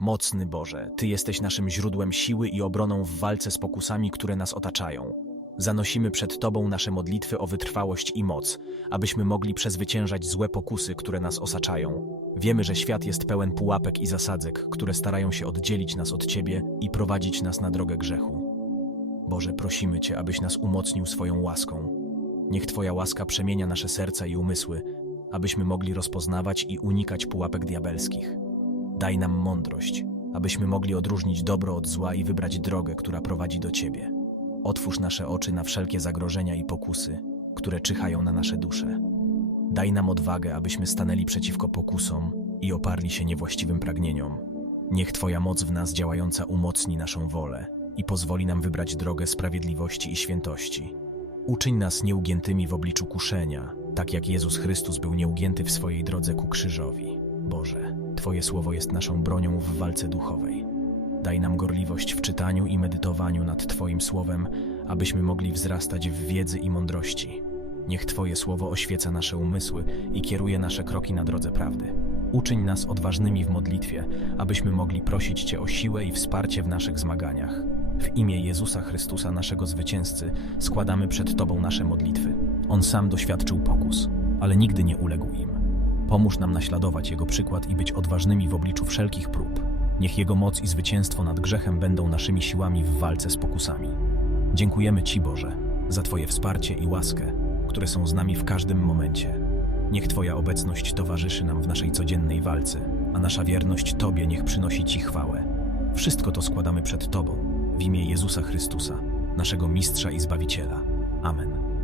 Mocny Boże, Ty jesteś naszym źródłem siły i obroną w walce z pokusami, które nas otaczają. Zanosimy przed Tobą nasze modlitwy o wytrwałość i moc, abyśmy mogli przezwyciężać złe pokusy, które nas osaczają. Wiemy, że świat jest pełen pułapek i zasadzek, które starają się oddzielić nas od Ciebie i prowadzić nas na drogę grzechu. Boże, prosimy Cię, abyś nas umocnił swoją łaską. Niech Twoja łaska przemienia nasze serca i umysły, abyśmy mogli rozpoznawać i unikać pułapek diabelskich. Daj nam mądrość, abyśmy mogli odróżnić dobro od zła i wybrać drogę, która prowadzi do Ciebie. Otwórz nasze oczy na wszelkie zagrożenia i pokusy, które czyhają na nasze dusze. Daj nam odwagę, abyśmy stanęli przeciwko pokusom i oparli się niewłaściwym pragnieniom. Niech Twoja moc w nas działająca umocni naszą wolę i pozwoli nam wybrać drogę sprawiedliwości i świętości. Uczyń nas nieugiętymi w obliczu kuszenia, tak jak Jezus Chrystus był nieugięty w swojej drodze ku krzyżowi. Boże, Twoje słowo jest naszą bronią w walce duchowej. Daj nam gorliwość w czytaniu i medytowaniu nad Twoim słowem, abyśmy mogli wzrastać w wiedzy i mądrości. Niech Twoje słowo oświeca nasze umysły i kieruje nasze kroki na drodze prawdy. Uczyń nas odważnymi w modlitwie, abyśmy mogli prosić Cię o siłę i wsparcie w naszych zmaganiach. W imię Jezusa Chrystusa, naszego zwycięzcy, składamy przed Tobą nasze modlitwy. On sam doświadczył pokus, ale nigdy nie uległ im. Pomóż nam naśladować Jego przykład i być odważnymi w obliczu wszelkich prób. Niech Jego moc i zwycięstwo nad grzechem będą naszymi siłami w walce z pokusami. Dziękujemy Ci, Boże, za Twoje wsparcie i łaskę, które są z nami w każdym momencie. Niech Twoja obecność towarzyszy nam w naszej codziennej walce, a nasza wierność Tobie niech przynosi Ci chwałę. Wszystko to składamy przed Tobą, w imię Jezusa Chrystusa, naszego Mistrza i Zbawiciela. Amen.